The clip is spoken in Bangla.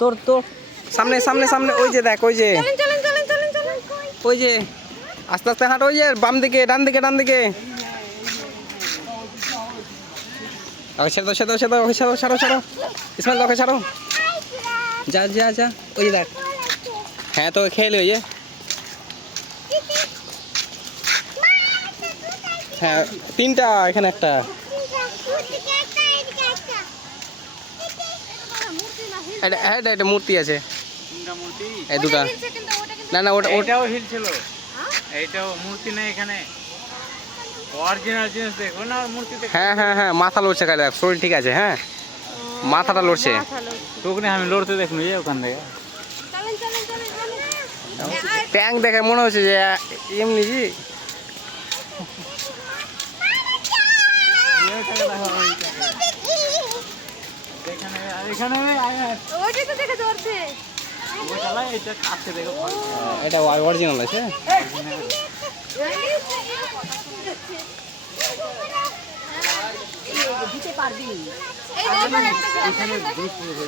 তোর তোর সামনে সামনে সামনে ওই যে দেখ ওই যে ওই যে আস্তে আস্তে হাঁট ওই যে বাম দিকে ডান দিকে ডান দিকে ওকে ছেড়ে দাও ছেড়ে দাও ছেড়ে দাও ওকে ছাড়ো ছাড়ো ছাড়ো ইসমাইল ওকে ছাড়ো যা যা যা ওই যে দেখ হ্যাঁ তো খেয়ে ওই যে হ্যাঁ তিনটা এখানে একটা এটা মূর্তি আছে এই দুটা না না ওটা ওটাও হিল ছিল এইটাও মূর্তি নেই এখানে অরিজিনাল জিনিস দেখো না মূর্তিতে হ্যাঁ হ্যাঁ হ্যাঁ মাথা লড়ছে কালে শরীর ঠিক আছে হ্যাঁ মাথাটা লড়ছে তোকে আমি লড়তে দেখুন এই ওখান থেকে ট্যাঙ্ক দেখে মনে হচ্ছে যে এমনি জি এটা অরিজিনাল আছে দিতে পারবি